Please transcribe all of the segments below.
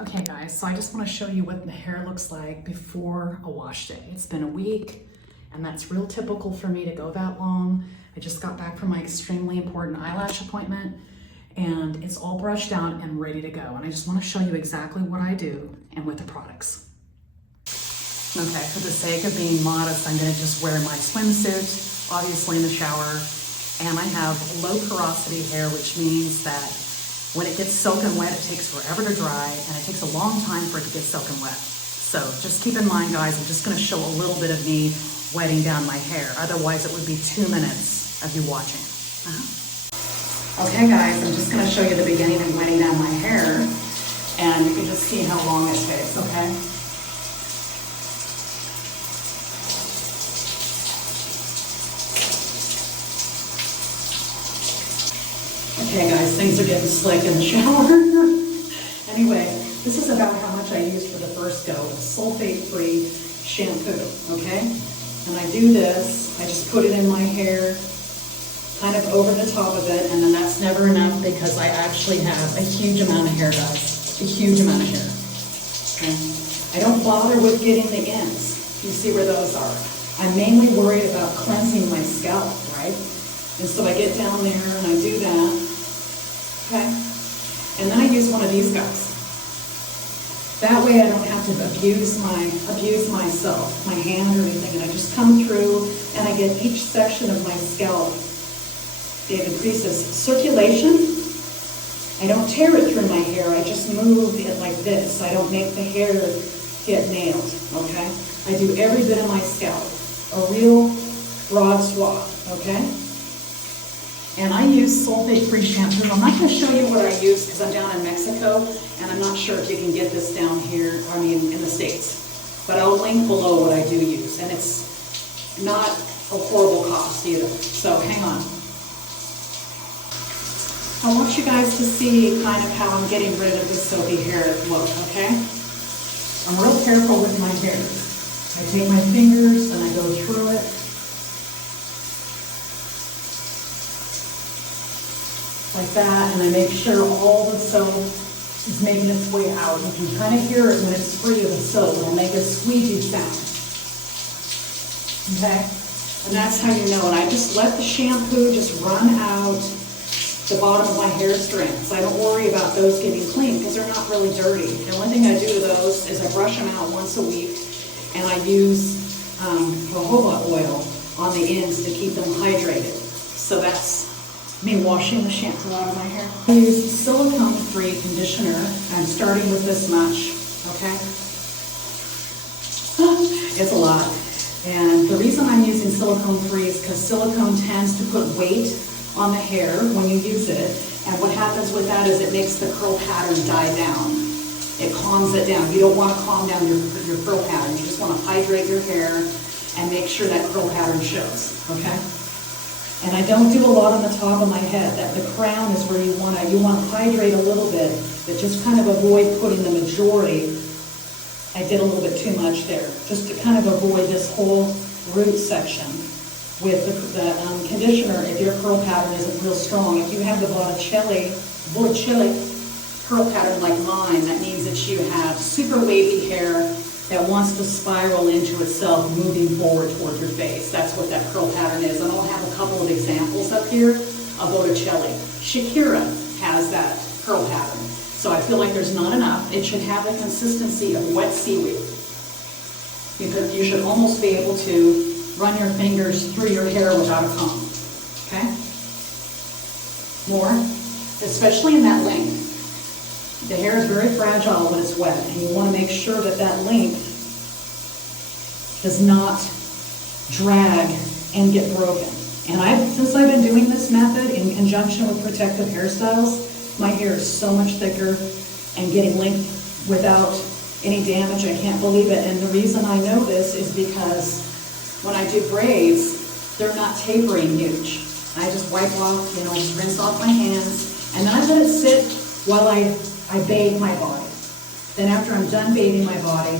Okay guys, so I just want to show you what the hair looks like before a wash day. It's been a week and that's real typical for me to go that long. I just got back from my extremely important eyelash appointment and it's all brushed out and ready to go. And I just want to show you exactly what I do and with the products. Okay, for the sake of being modest, I'm going to just wear my swimsuit, obviously in the shower, and I have low porosity hair, which means that when it gets soaking wet, it takes forever to dry, and it takes a long time for it to get soaking wet. So just keep in mind, guys, I'm just going to show a little bit of me wetting down my hair. Otherwise, it would be 2 minutes of you watching. Okay, guys, I'm just going to show you the beginning of wetting down my hair, and you can just see how long it takes, okay? Okay guys, things are getting slick in the shower. Anyway, this is about how much I used for the first go. Sulfate-free shampoo, okay? And I do this, I just put it in my hair, kind of over the top of it, and then that's never enough because I actually have a huge amount of hair, guys. A huge amount of hair, okay? I don't bother with getting the ends. You see where those are. I'm mainly worried about cleansing my scalp, right? And so I get down there and I do that. Okay, and then I use one of these guys. That way I don't have to abuse myself, my hand or anything, and I just come through and I get each section of my scalp. It increases circulation. I don't tear it through my hair, I just move it like this. I don't make the hair get nailed, okay? I do every bit of my scalp, a real broad swath, okay? And I use sulfate-free shampoo. I'm not going to show you what I use because I'm down in Mexico and I'm not sure if you can get this down here, in the States. But I'll link below what I do use. And it's not a horrible cost either. So hang on. I want you guys to see kind of how I'm getting rid of the soapy hair look, okay? I'm real careful with my hair. I take my fingers and I go through it. Like that, and I make sure all the soap is making its way out. You can kind of hear it when it's free of the soap. It'll make a squeegee sound. Okay? And that's how you know. And I just let the shampoo just run out the bottom of my hair strands. I don't worry about those getting clean because they're not really dirty. The only thing I do to those is I brush them out once a week, and I use jojoba oil on the ends to keep them hydrated. So that's me washing the shampoo out of my hair. I use silicone-free conditioner. I'm starting with this much, okay? It's a lot. And the reason I'm using silicone-free is because silicone tends to put weight on the hair when you use it. And what happens with that is it makes the curl pattern die down. It calms it down. You don't want to calm down your curl pattern. You just want to hydrate your hair and make sure that curl pattern shows, okay? And I don't do a lot on the top of my head. That the crown is where you want to hydrate a little bit, but just kind of avoid putting the majority. I did a little bit too much there, just to kind of avoid this whole root section with the conditioner. If your curl pattern isn't real strong, if you have the Botticelli curl pattern like mine, that means that you have super wavy hair that wants to spiral into itself moving forward toward your face. That's what that curl pattern is. And I'll have a couple of examples up here of Botticelli. Shakira has that curl pattern. So I feel like there's not enough. It should have the consistency of wet seaweed. You should almost be able to run your fingers through your hair without a comb. Okay? More, especially in that length. The hair is very fragile when it's wet, and you want to make sure that that length does not drag and get broken. And since I've been doing this method in conjunction with protective hairstyles, my hair is so much thicker and getting length without any damage. I can't believe it. And the reason I know this is because when I do braids, they're not tapering huge. I just wipe off, just rinse off my hands, and then I let it sit while I bathe my body. Then after I'm done bathing my body,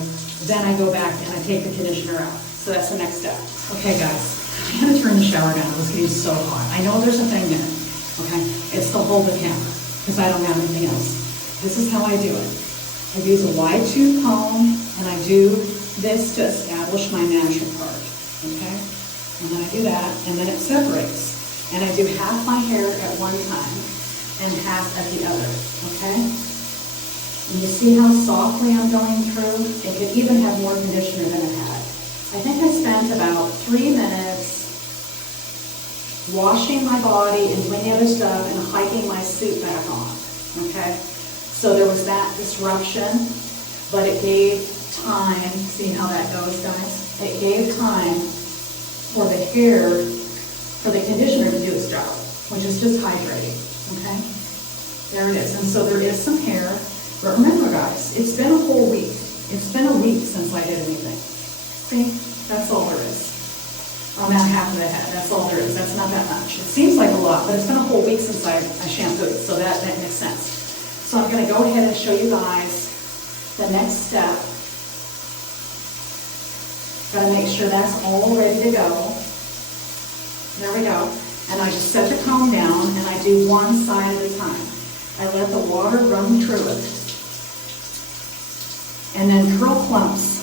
then I go back and I take the conditioner out. So that's the next step. Okay guys, I'm gonna turn the shower down. It was getting so hot. I know there's a thing there, okay? It's to hold the camera, because I don't have anything else. This is how I do it. I use a wide tooth comb, and I do this to establish my natural part, okay? And then I do that, and then it separates. And I do half my hair at one time and half at the other, okay? And you see how softly I'm going through? It could even have more conditioner than it had. I think I spent about 3 minutes washing my body and doing the other stuff and hiking my suit back on, okay? So there was that disruption, but it gave time. See how that goes, guys? It gave time for the hair, for the conditioner to do its job, which is just hydrating, okay? There it is. And so there is some hair, but remember, guys, it's been a whole week. It's been a week since I did anything. See? That's all there is. On that half of the head, that's all there is. That's not that much. It seems like a lot, but it's been a whole week since I shampooed, so that makes sense. So I'm going to go ahead and show you guys the next step. Got to make sure that's all ready to go. There we go. And I just set the comb down and I do one side at a time. I let the water run through it. And then curl clumps,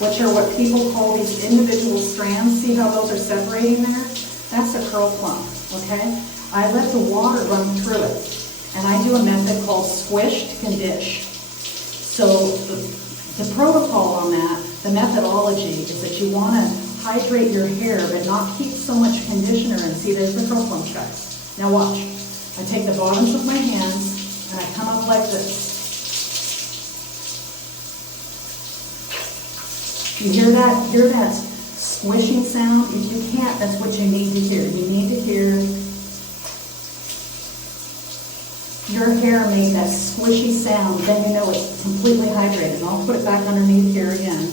which are what people call these individual strands. See how those are separating there? That's a curl clump, okay? I let the water run through it. And I do a method called squish to condition. So the protocol on that, the methodology, is that you want to hydrate your hair but not keep so much conditioner in. See, there's the curl clumps, guys. Now watch. I take the bottoms of my hands and I come up like this. You hear that? Hear that squishing sound? If you can't, that's what you need to hear. You need to hear your hair make that squishy sound, then you know it's completely hydrated. And I'll put it back underneath here again.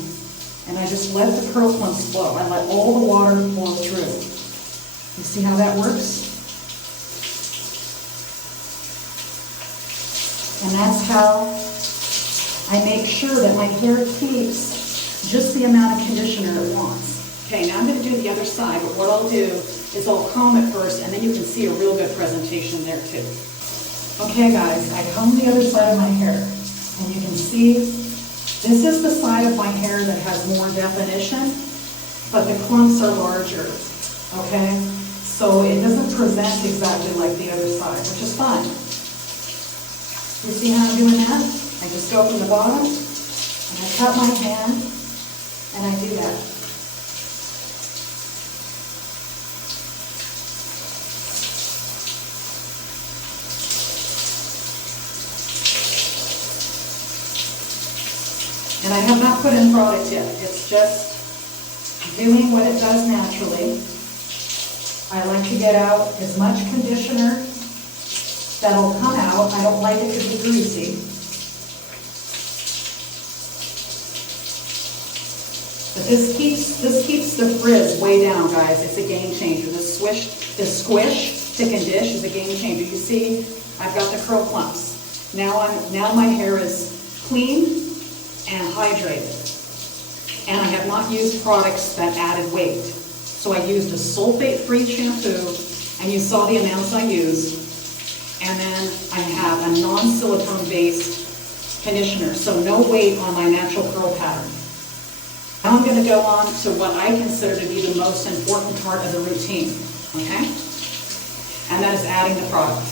And I just let the curl clumps flow. I let all the water flow through. You see how that works? And that's how I make sure that my hair keeps just the amount of conditioner it wants. Okay, now I'm going to do the other side, but what I'll do is I'll comb it first, and then you can see a real good presentation there too. Okay guys, I comb the other side of my hair, and you can see this is the side of my hair that has more definition, but the clumps are larger, okay? So it doesn't present exactly like the other side, which is fine. You see how I'm doing that? I just go from the bottom, and I cut my hand, and I do that. And I have not put in product yet. It's just doing what it does naturally. I like to get out as much conditioner that'll come out. I don't like it to be greasy. But this keeps the frizz way down, guys. It's a game changer. The squish to condition is a game changer. You see, I've got the curl clumps. Now my hair is clean and hydrated. And I have not used products that added weight. So I used a sulfate-free shampoo, and you saw the amounts I used. And then I have a non-silicone based conditioner, so no weight on my natural curl pattern. Now I'm going to go on to what I consider to be the most important part of the routine, okay? And that is adding the product.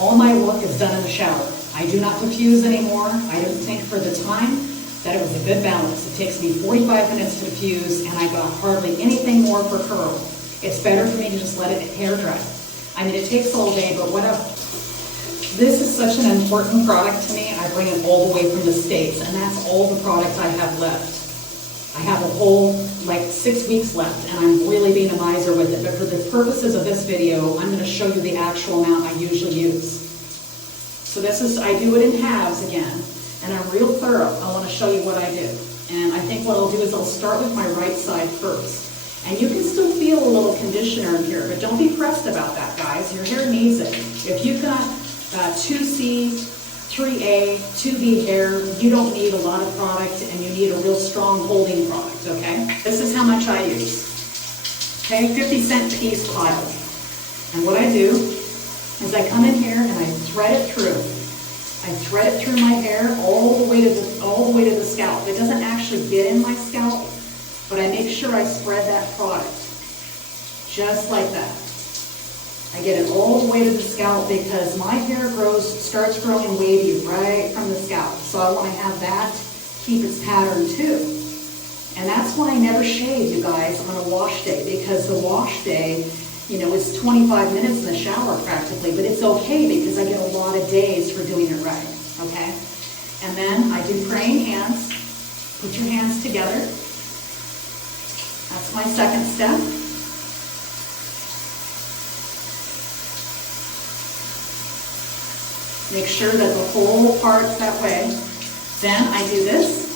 All my work is done in the shower. I do not diffuse anymore. I didn't think for the time that it was a good balance. It takes me 45 minutes to diffuse, and I got hardly anything more for curl. It's better for me to just let it hair dry. I mean, it takes all day, but whatever. This is such an important product to me. I bring it all the way from the States, and that's all the product I have left. I have a whole, 6 weeks left, and I'm really being a miser with it. But for the purposes of this video, I'm going to show you the actual amount I usually use. So I do it in halves again. And I'm real thorough. I want to show you what I do. And I think what I'll do is I'll start with my right side first. And you can still feel a little conditioner in here, but don't be pressed about that, guys. Your hair needs it. If you've got 2C, 3A, 2B hair, you don't need a lot of product, and you need a real strong holding product, okay? This is how much I use. Okay, 50-cent piece pile. And what I do is I come in here and I thread it through. I thread it through my hair all the way to the scalp. It doesn't actually get in my scalp, but I make sure I spread that product just like that. I get it all the way to the scalp because my hair starts growing wavy right from the scalp. So I want to have that keep its pattern too. And that's why I never shave, you guys, on a wash day, because the wash day, you know, it's 25 minutes in the shower practically, but it's okay because I get a lot of days for doing it right, okay? And then I do praying hands. Put your hands together. That's my second step. Make sure that the whole part's that way. Then I do this.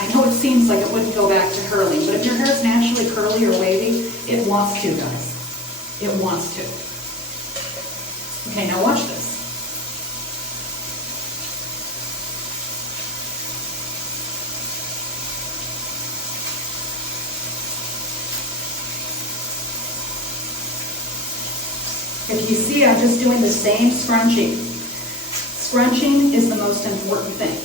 I know it seems like it wouldn't go back to curly, but if your hair is naturally curly or wavy, it wants to, guys. It wants to. Okay, now watch this. If you see, I'm just doing the same scrunching. Scrunching is the most important thing.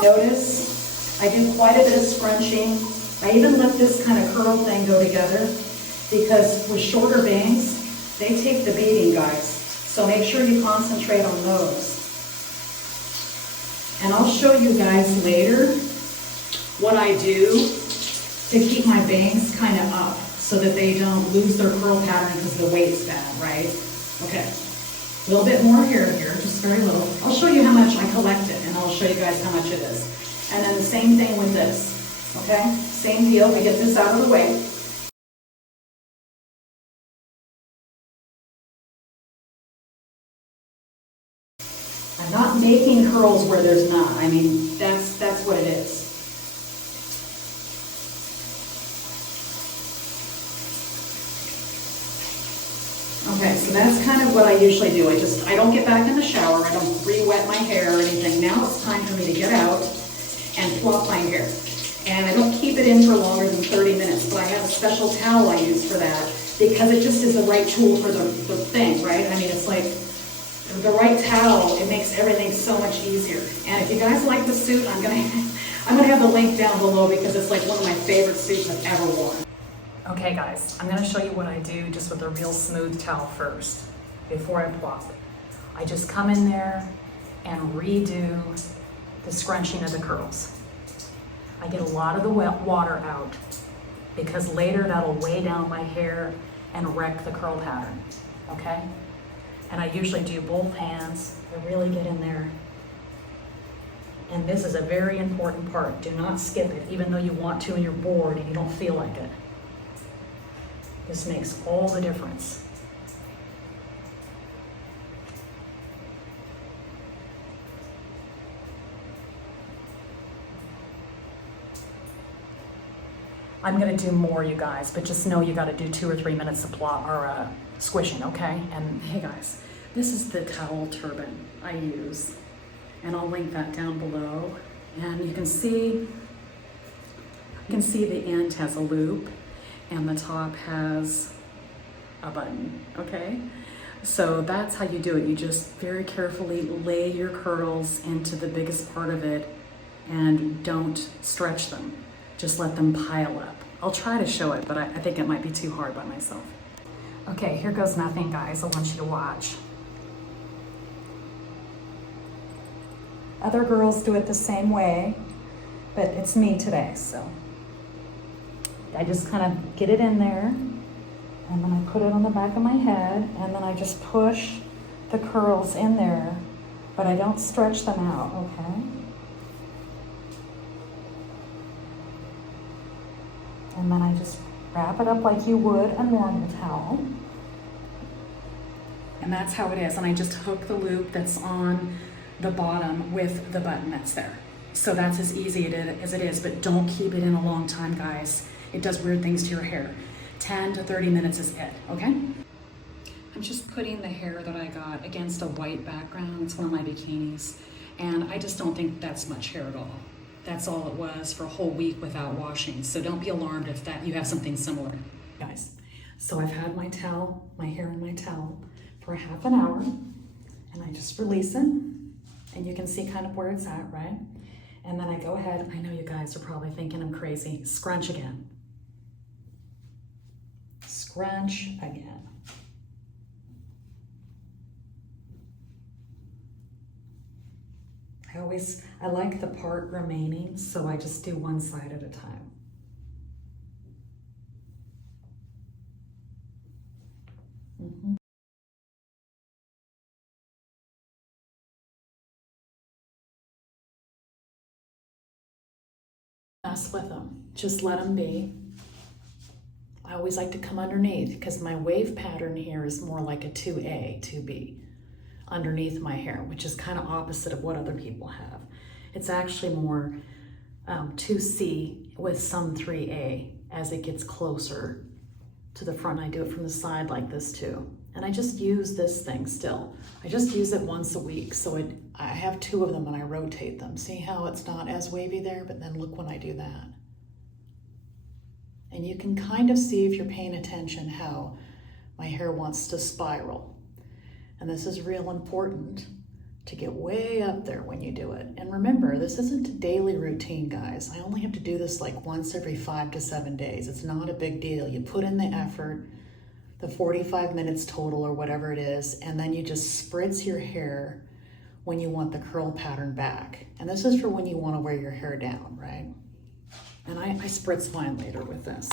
Notice I do quite a bit of scrunching. I even let this kind of curl thing go together because with shorter bangs, they take the beating, guys. So make sure you concentrate on those. And I'll show you guys later what I do to keep my bangs kind of up so that they don't lose their curl pattern because the weight's bad, right? Okay, a little bit more hair here, just very little. I'll show you how much I collected and I'll show you guys how much it is. And then the same thing with this, okay? Same deal, we get this out of the way. I'm not making curls where there's not. I mean, that's what it is. Okay, so that's kind of what I usually do. I don't get back in the shower. I don't re-wet my hair or anything. Now it's time for me to get out and plop my hair. And I don't keep it in for longer than 30 minutes, but I have a special towel I use for that because it just is the right tool for the thing, right? I mean, it's like the right towel, it makes everything so much easier. And if you guys like the suit, I'm gonna have the link down below because it's like one of my favorite suits I've ever worn. Okay guys, I'm gonna show you what I do just with a real smooth towel first, before I plop. I just come in there and redo the scrunching of the curls. I get a lot of the wet water out because later that'll weigh down my hair and wreck the curl pattern, okay? And I usually do both hands. I really get in there. And this is a very important part. Do not skip it, even though you want to and you're bored and you don't feel like it. This makes all the difference. I'm gonna do more, you guys, but just know you gotta do 2 or 3 minutes of squishing, okay? And hey guys, this is the towel turban I use, and I'll link that down below. And you can see the end has a loop and the top has a button, okay? So that's how you do it. You just very carefully lay your curls into the biggest part of it and don't stretch them. Just let them pile up. I'll try to show it, but I think it might be too hard by myself. Okay, here goes nothing, guys. I want you to watch. Other girls do it the same way, but it's me today, so. I just kind of get it in there, and then I put it on the back of my head, and then I just push the curls in there, but I don't stretch them out, okay? And then I just wrap it up like you would a normal towel. And that's how it is. And I just hook the loop that's on the bottom with the button that's there. So that's as easy as it is, but don't keep it in a long time, guys. It does weird things to your hair. 10 to 30 minutes is it, okay? I'm just putting the hair that I got against a white background. It's one of my bikinis. And I just don't think that's much hair at all. That's all it was for a whole week without washing. So don't be alarmed if that you have something similar. Guys, so I've had my towel, my hair in my towel for a half an hour, and I just release it, and you can see kind of where it's at, right? And then I go ahead, I know you guys are probably thinking I'm crazy, scrunch again. Scrunch again. I like the part remaining, so I just do one side at a time. Mess with them, just let them be. I always like to come underneath because my wave pattern here is more like a 2A, 2B underneath my hair, which is kind of opposite of what other people have. It's actually more 2C with some 3A as it gets closer to the front. I do it from the side like this too. And I just use this thing still. I just use it once a week. So I have 2 of them and I rotate them. See how it's not as wavy there, but then look when I do that. And you can kind of see if you're paying attention how my hair wants to spiral. And this is real important to get way up there when you do it. And remember, this isn't a daily routine, guys. I only have to do this like once every 5 to 7 days. It's not a big deal. You put in the effort, the 45 minutes total or whatever it is, and then you just spritz your hair when you want the curl pattern back. And this is for when you want to wear your hair down, right? And I spritz mine later with this.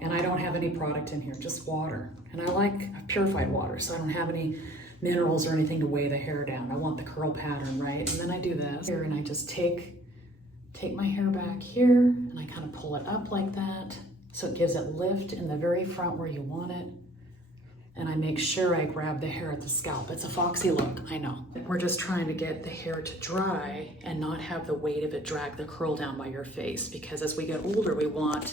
And I don't have any product in here, just water. And I like purified water, so I don't have any minerals or anything to weigh the hair down. I want the curl pattern, right? And then I do this here, and I just take my hair back here, and I kind of pull it up like that, so it gives it lift in the very front where you want it. And I make sure I grab the hair at the scalp. It's a foxy look, I know. We're just trying to get the hair to dry and not have the weight of it drag the curl down by your face, because as we get older, we want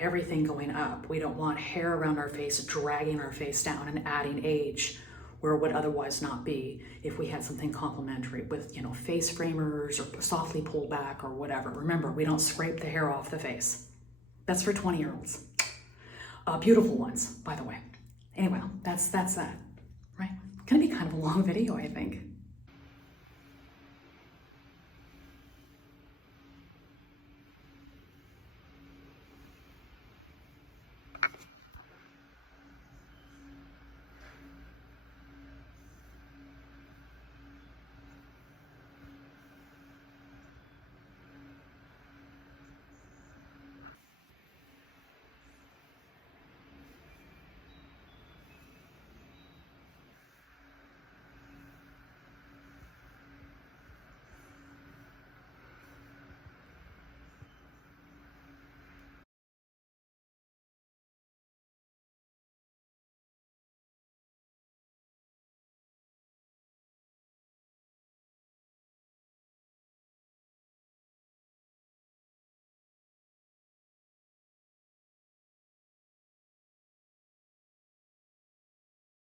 everything going up. We don't want hair around our face dragging our face down and adding age where it would otherwise not be if we had something complementary with, you know, face framers or softly pulled back or whatever. Remember, we don't scrape the hair off the face. That's for 20-year-olds. Beautiful ones, by the way. Anyway, that's that, right? Gonna be kind of a long video, I think.